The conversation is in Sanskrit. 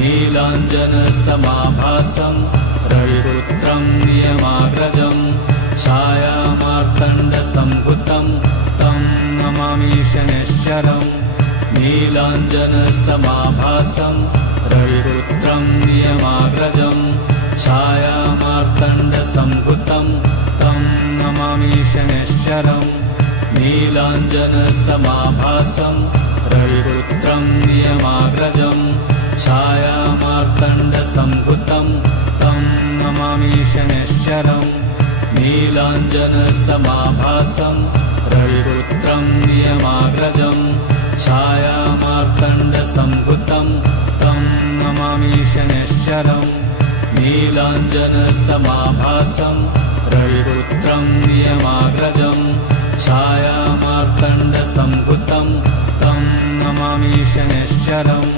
नीलाञ्जनसमाभासं रविपुत्रं नियमाग्रजं छायामार्तण्डसम्भुतं तं नमामि शनैश्चरम् नीलाञ्जनसमाभासं रविपुत्रं नियमाग्रजं छायामार्तण्डसम्भुतं तं नमामि शनैश्चरम् नीलाञ्जनसमाभासं रविपुत्रं नियमाग्रजं छायामार्तण्डसम्भुतं तं नमामि शनैश्चरम् नीलाञ्जनसमाभासं रविपुत्रं नियमाग्रजं छायामार्तण्डसम्भुतं तं नमामि शनैश्चरम् नीलाञ्जनसमाभासं रविपुत्रं नियमाग्रजं छायामार्तण्डसम्भुतं तं नमामि शनैश्चरम्